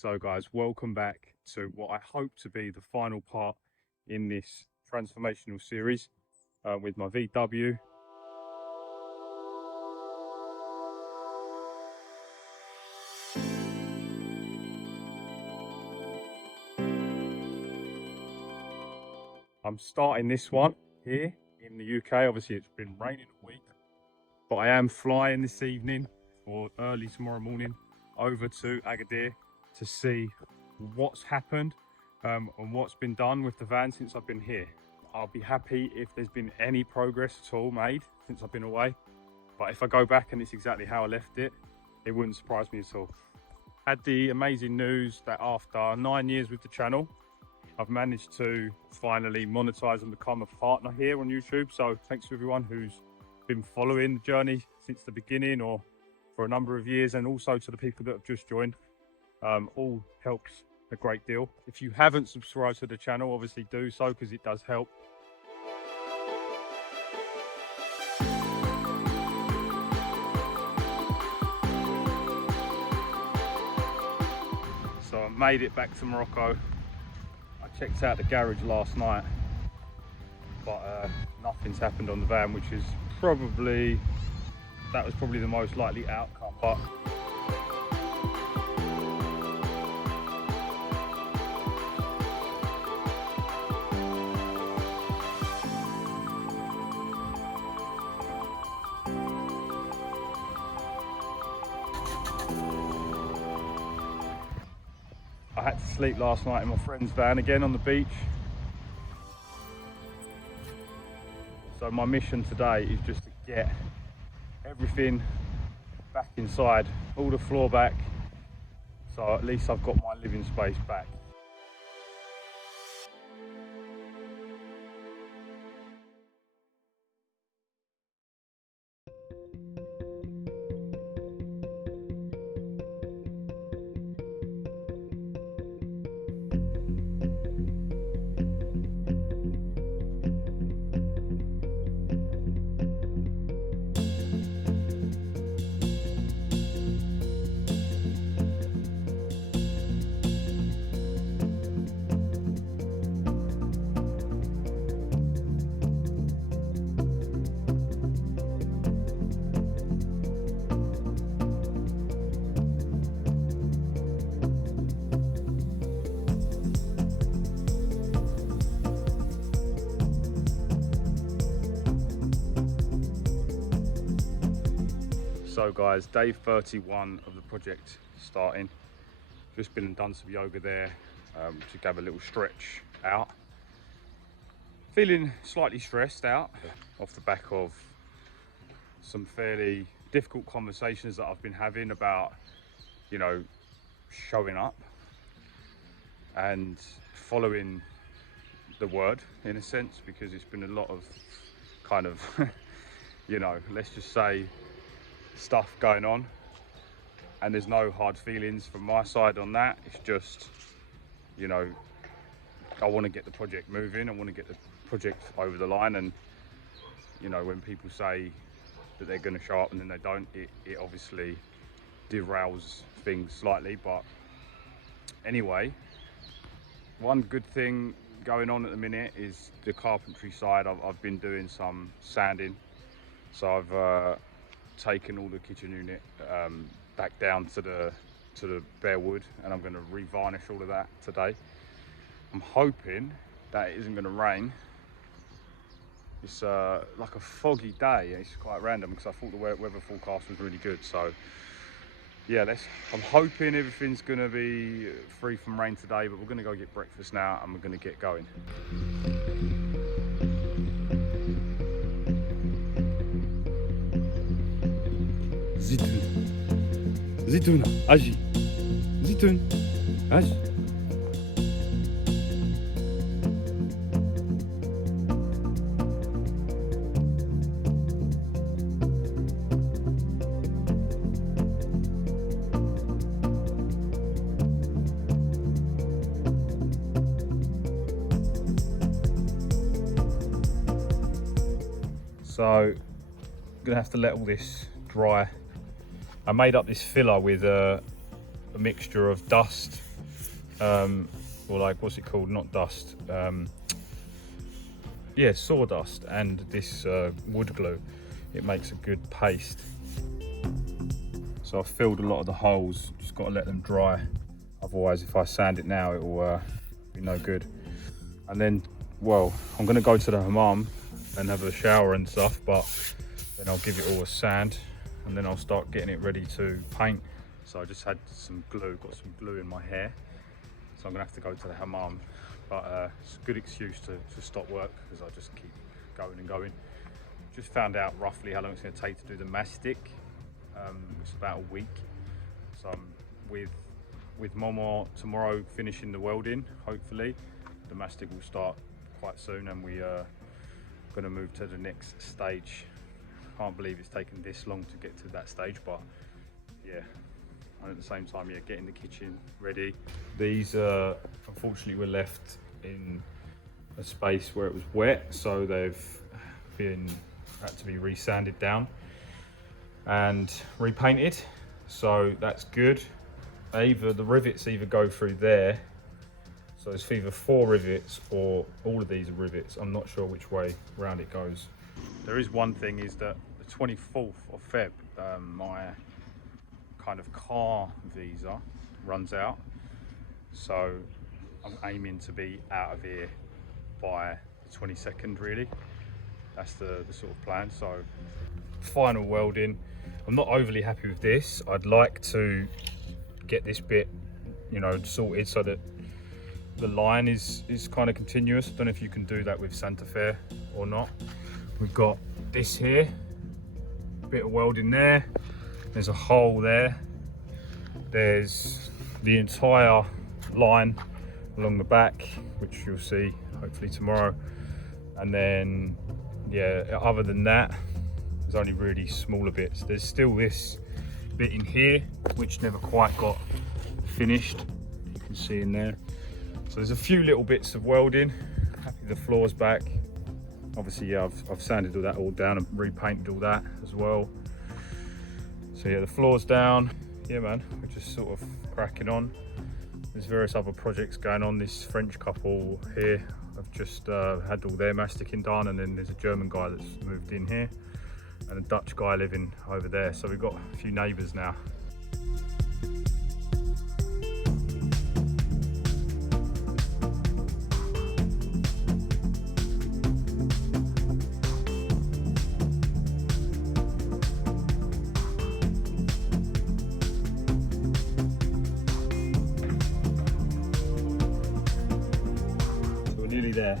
So guys, welcome back to what I hope to be the final part in this transformational series with my VW. I'm starting this one here in the UK. Obviously it's been raining a week, but I am flying this evening or early tomorrow morning over to Aourir to see what's happened and what's been done with the van since I've been here. I'll be happy if there's been any progress at all made since I've been away, but if I go back and it's exactly how I left it, it wouldn't surprise me at all. Had the amazing news that after 9 years with the channel, I've managed to finally monetize and become a partner here on YouTube. So thanks to everyone who's been following the journey since the beginning or for a number of years, and also to the people that have just joined. All helps a great deal. If you haven't subscribed to the channel, obviously do so because it does help. So I made it back to Morocco. I checked out the garage last night, but nothing's happened on the van, which is probably, that was probably the most likely outcome. But I had to sleep last night in my friend's van again on the beach. So my mission today is just to get everything back inside, all the floor back, so at least I've got my living space back. So guys, day 31 of the project starting. Just been and done some yoga there to have a little stretch out. Feeling slightly stressed out off the back of some fairly difficult conversations that I've been having about, you know, showing up and following the word in a sense, because it's been a lot of kind of, you know, let's just say, stuff going on, and there's no hard feelings from my side on that. It's just, you know, I want to get the project moving, I want to get the project over the line, and you know, when people say that they're going to show up and then they don't, it obviously derails things slightly. But anyway, one good thing going on at the minute is the carpentry side. I've been doing some sanding, so I've taken all the kitchen unit back down to the bare wood, and I'm going to re-varnish all of that today. I'm hoping that it isn't going to rain. It's like a foggy day. It's quite random because I thought the weather forecast was really good. So yeah, I'm hoping everything's going to be free from rain today, but we're going to go get breakfast now and we're going to get going. زيتونة أجي زيتون أجي. So I'm gonna have to let all this dry. I made up this filler with a mixture of dust or like, what's it called? Not dust. Yeah, sawdust and this wood glue. It makes a good paste. So I've filled a lot of the holes, just got to let them dry. Otherwise, if I sand it now, it will be no good. And then, well, I'm gonna go to the hammam and have a shower and stuff, but then I'll give it all a sand and then I'll start getting it ready to paint. So I just had some glue, got some glue in my hair. So I'm gonna have to go to the hammam. But it's a good excuse to stop work because I just keep going and going. Just found out roughly how long it's going to take to do the mastic. It's about a week. So I'm with Momo tomorrow finishing the welding. Hopefully the mastic will start quite soon and we are going to move to the next stage. Can't believe it's taken this long to get to that stage, but yeah. And at the same time, yeah, getting the kitchen ready. These unfortunately were left in a space where it was wet, so they've had to be resanded down and repainted. So that's good. The rivets either go through there, so it's either 4 rivets or all of these are rivets. I'm not sure which way round it goes. There is one thing, is that the 24th of Feb, my kind of car visa runs out, so I'm aiming to be out of here by the 22nd. Really, that's the sort of plan. So final welding. I'm not overly happy with this. I'd like to get this bit, you know, sorted so that the line is kind of continuous. I don't know if you can do that with Santa Fe or not. We've got this here, bit of welding there. There's a hole there. There's the entire line along the back, which you'll see hopefully tomorrow. And then, yeah, other than that, there's only really smaller bits. There's still this bit in here, which never quite got finished. You can see in there. So there's a few little bits of welding. Happy the floor's back. Obviously, yeah, I've sanded all that all down and repainted all that as well. So yeah, the floor's down. Yeah, man, we're just sort of cracking on. There's various other projects going on. This French couple here have just had all their masticing done, and then there's a German guy that's moved in here and a Dutch guy living over there. So we've got a few neighbours now. There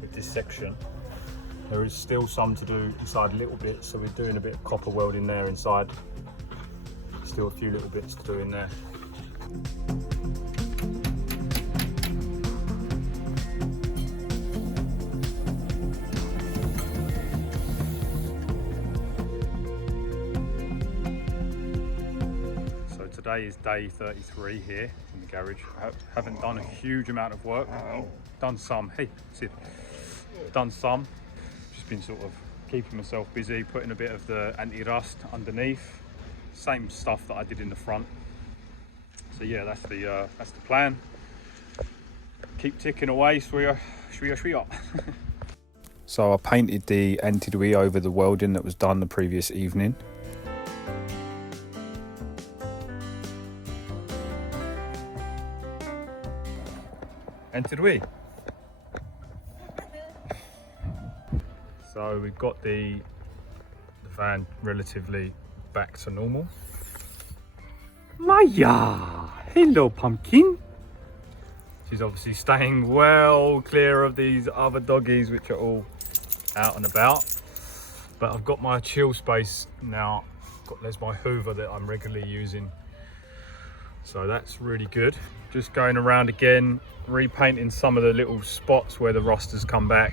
with this section. There is still some to do inside a little bit, so we're doing a bit of copper welding there inside. Still a few little bits to do in there. So today is day 33 here in the garage. I haven't done a huge amount of work. Done some, hey Sid, done some. Just been sort of keeping myself busy, putting a bit of the anti-rust underneath. Same stuff that I did in the front. So yeah, that's the plan. Keep ticking away, shwiya. So I painted the anti-dui over the welding that was done the previous evening. Anti-dui. So we've got the van relatively back to normal. Maya! Hello, pumpkin! She's obviously staying well clear of these other doggies which are all out and about. But I've got my chill space now. There's my Hoover that I'm regularly using. So that's really good. Just going around again, repainting some of the little spots where the rust has come back.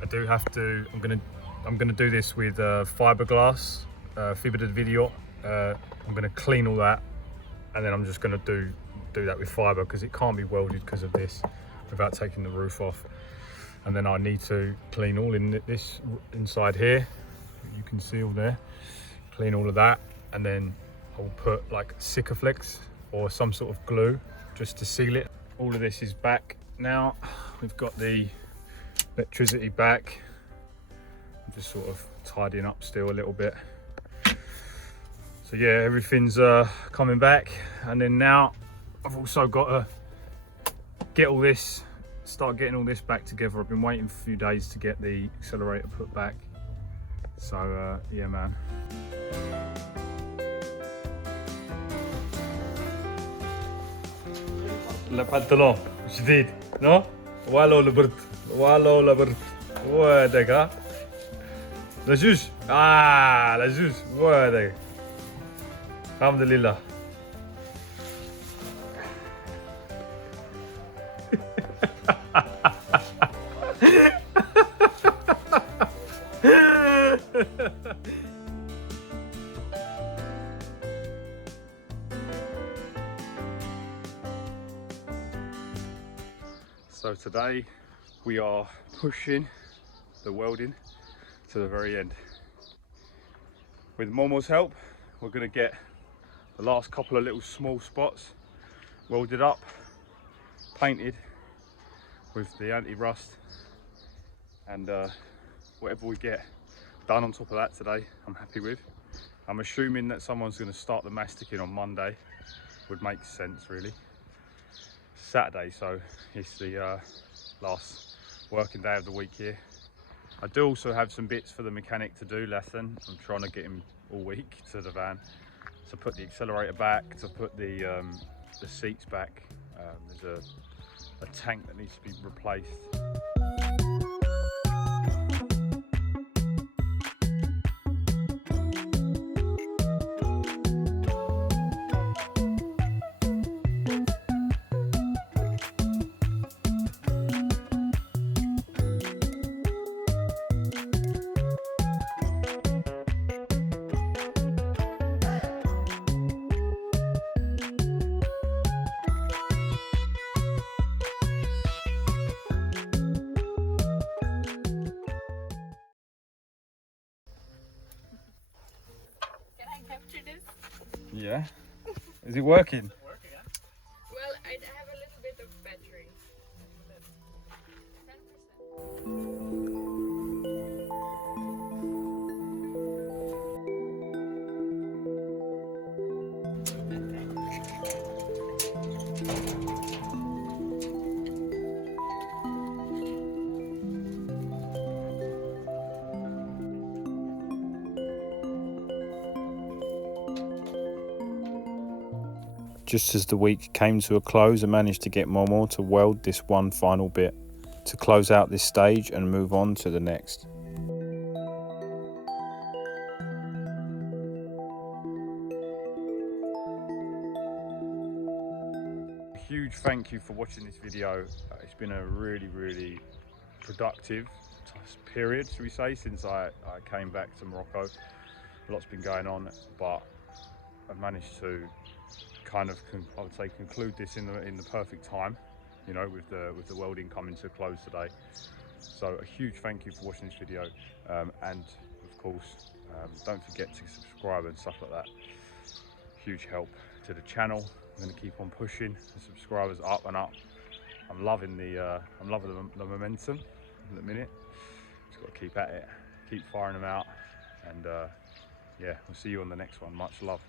I do have to, I'm gonna do this with fiberglass, fibra de vidrio. I'm gonna clean all that, and then I'm just gonna do that with fiber because it can't be welded because of this without taking the roof off. And then I need to clean all in this inside here. You can see all there. Clean all of that, and then I'll put like Sikaflex or some sort of glue just to seal it. All of this is back now. We've got the electricity back. I'm just sort of tidying up still a little bit. So yeah, everything's coming back. And then now I've also got to start getting all this back together. I've been waiting for a few days to get the accelerator put back. So yeah, man. البنطلون جديد نو والو البرد وهذاك ها لجوج لجوج وهذاك الحمد لله. So today we are pushing the welding to the very end. With Momo's help, we're going to get the last couple of little small spots welded up, painted with the anti-rust, and whatever we get done on top of that today, I'm happy with. I'm assuming that someone's going to start the masticing on Monday. Would make sense really. Saturday, so it's the last working day of the week here. I do also have some bits for the mechanic to do, lesson. I'm trying to get him all week to the van, to put the accelerator back, to put the seats back. There's a tank that needs to be replaced. Yeah. Is it working? Well, I have a little bit of battery. 10%. Just as the week came to a close, I managed to get Momo to weld this one final bit to close out this stage and move on to the next. A huge thank you for watching this video. It's been a really productive period, should we say, since I came back to Morocco. A lot's been going on, but I've managed to kind of, I would say, conclude this in the perfect time, you know, with the welding coming to a close today. So a huge thank you for watching this video, and of course don't forget to subscribe and stuff like that. Huge help to the channel. I'm going to keep on pushing the subscribers up and up. I'm loving the momentum at the minute. Just got to keep at it, keep firing them out, and yeah, we'll see you on the next one. Much love.